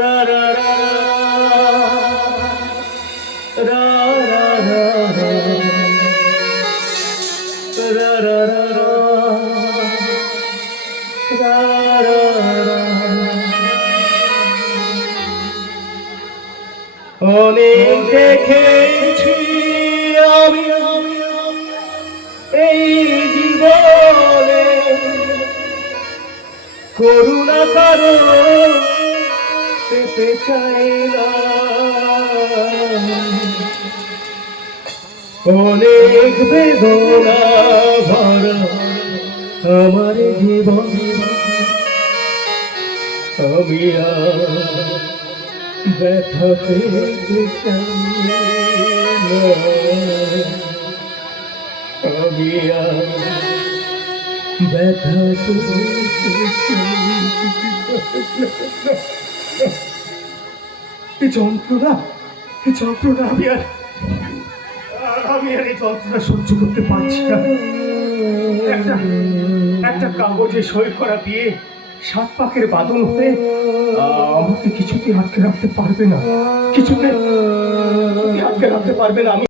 রা রা রা রা রা রা রা রা রা রা। অনেক দেখেছি আমি এই জীবনে, করুণা কারো পেতে চাই না। অনেক বেদনা ভরা আমার জীবন, আমি আর ব্যথা পেতে চাই না। আমি আর ব্যথা পেতে এই যন্ত্রণা, এই যন্ত্রণা আমি আর এই যন্ত্রণা সহ্য করতে পারছি না। একটা কাগজে সই করা বিয়ে 7 পাকের বাঁধন হয়ে আমাকে কিছুতে আটকে রাখতে পারবে না, কিছুতে আটকে রাখতে পারবে না। আমি